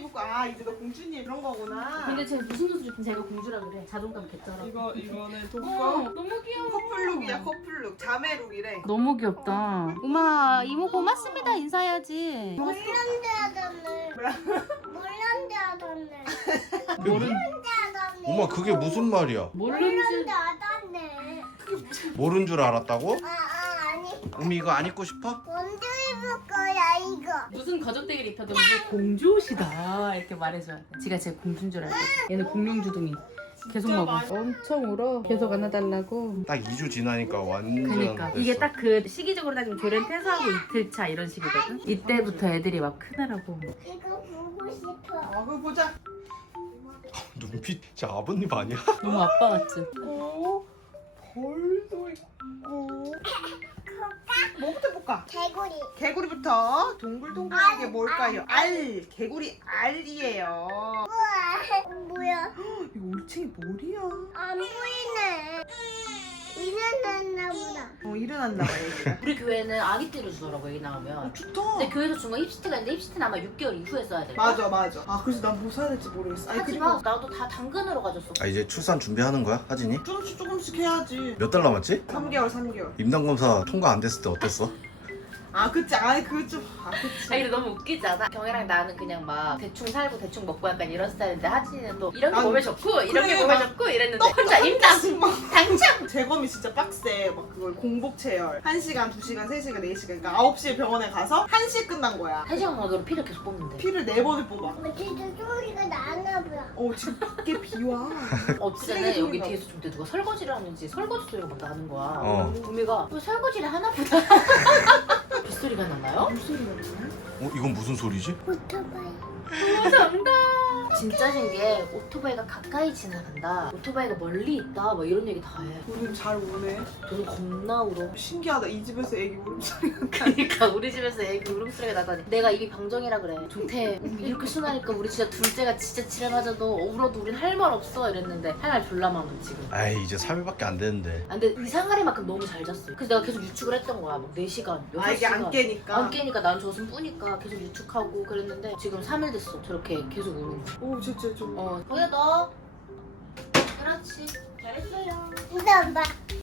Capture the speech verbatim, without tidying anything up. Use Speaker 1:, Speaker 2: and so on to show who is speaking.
Speaker 1: 그거 아 이제 너 공주님 그런 거구나.
Speaker 2: 근데 쟤 무슨 옷을 입든 제가 공주라 그래. 자존감 개쩔어.
Speaker 1: 이거 이거는
Speaker 2: 어,
Speaker 1: 독거
Speaker 2: 너무 귀여워.
Speaker 1: 커플룩이야 커플룩 자매룩이래.
Speaker 2: 너무 귀엽다. 우마 이모 고맙습니다 인사해야지.
Speaker 3: 몰란데 하던데. 몰란데 하던데. 몰란데 하던데.
Speaker 4: 엄마 그게 무슨 말이야?
Speaker 2: 모른지.
Speaker 3: 몰란데 하던데.
Speaker 4: 모른 줄 알았다고?
Speaker 3: 아, 아 아니.
Speaker 4: 우미 이거 안 입고 싶어?
Speaker 3: 먼저 입을 거야 이거.
Speaker 2: 무슨 가족대기를 입혀도 이거 공주 옷이다 이렇게 말해줘야 돼. 지가 제 공주인 줄 알고. 얘는 공룡주둥이. 계속 먹어.
Speaker 1: 맛있-
Speaker 2: 엄청 울어. 계속 안아달라고.
Speaker 4: 딱 이 주 지나니까 완전
Speaker 2: 그러니까
Speaker 4: 됐어.
Speaker 2: 이게 딱 그 시기적으로 따지면 조련 퇴사하고 이틀 차 이런 식이거든. 이때부터 애들이 막 크더라고.
Speaker 3: 이거 보고 싶어.
Speaker 1: 어 그거 보자.
Speaker 4: 눈빛 진짜 아버님 아니야?
Speaker 2: 너무 아빠 같지?
Speaker 1: 오 벌도 있고. 뭐부터 해볼까?
Speaker 3: 개구리.
Speaker 1: 개구리부터 동글동글한 게 뭘까요? 알 개구리 알이에요.
Speaker 3: 우와. 뭐야?
Speaker 1: 이거 올챙이 머리야.
Speaker 3: 안 보이네. 일어났나 보다.
Speaker 1: 어 일어났나 봐 얘가.
Speaker 2: 우리 교회는 아기띠를 주더라고 여기 나오면.
Speaker 1: 어 좋다.
Speaker 2: 근데 교회에서 준 건 힙스트가 있는데 힙스트는 아마 육 개월 이후에 써야 돼.
Speaker 1: 맞아 맞아. 아 그래서 난 뭐 사야 될지 모르겠어. 아니
Speaker 2: 하지만
Speaker 1: 그리고
Speaker 2: 나도 다 당근으로 가졌어.
Speaker 4: 아 이제 출산 준비하는 거야 하진이?
Speaker 1: 조금씩 조금씩 해야지.
Speaker 4: 몇 달 남았지?
Speaker 1: 삼 개월 삼 개월.
Speaker 4: 임당검사 통과 안 됐을 때 어땠어?
Speaker 1: 아 그치 아니 그거 좀아 그치.
Speaker 2: 아니 근데 너무 웃기지 않아? 경이랑 나는 그냥 막 대충 살고 대충 먹고 약간 이런 스타일인데 하진이는 또 이런 게
Speaker 1: 난-
Speaker 2: 몸에 좋고 이런 게
Speaker 1: 그래,
Speaker 2: 몸에
Speaker 1: 막
Speaker 2: 좋고 이랬는데 혼자 임당 당첨!
Speaker 1: 재검이 진짜 빡세. 막 그걸 공복 체열 한 시간, 두 시간, 세 시간, 네 시간. 그러니까 아홉 시에 병원에 가서 한 시에 끝난 거야.
Speaker 2: 한 시간 만으로 피를 계속 뽑는데.
Speaker 1: 피를 네 번을 뽑아.
Speaker 3: 뭐 진짜 소리가 나나 보다.
Speaker 1: 어 지금 밖에 비 와.
Speaker 2: 엊그전에
Speaker 1: 쓰레기
Speaker 2: 여기
Speaker 1: 소리가.
Speaker 2: 뒤에서 좀 누가 설거지를 하는지 설거지 소리가 막 나는 거야.
Speaker 4: 어.
Speaker 2: 우미가 왜 설거지를 하나 보다. 빗소리가 나나요?
Speaker 1: 무슨 소리가 나냐?
Speaker 4: 어 이건 무슨 소리지?
Speaker 3: 오토바이.
Speaker 2: 오 정답! 진짜 신기해. 오토바이가 가까이 지나간다. 오토바이가 멀리 있다. 막 이런 얘기 다 해.
Speaker 1: 우리 잘 오네.
Speaker 2: 너는 겁나 울어.
Speaker 1: 신기하다. 이 집에서 애기 울음소리가 나.
Speaker 2: 그러니까 우리 집에서 애기 울음소리가 나다니. 내가 입이 방정이라 그래. 종태 이렇게 순하니까 우리 진짜 둘째가 진짜 지랄맞아도 울어도 우린 할 말 없어 이랬는데 할 말 졸라 많아 지금.
Speaker 4: 아이 이제 삼 일밖에 안 됐는데.
Speaker 2: 아, 근데 이상할 만큼 너무 잘 잤어. 그래서 내가 계속 유축을 했던 거야. 막 네 시간, 여섯 시간.
Speaker 1: 아 이게 안 깨니까.
Speaker 2: 안 깨니까 난 젖은 뿌니까 계속 유축하고 그랬는데 지금 삼 일 됐어. 저렇게 계속 우는 거.
Speaker 1: 오 진짜 좀.
Speaker 2: 어, 거기다 넣어. 그렇지. 잘했어요.
Speaker 3: 이거 봐.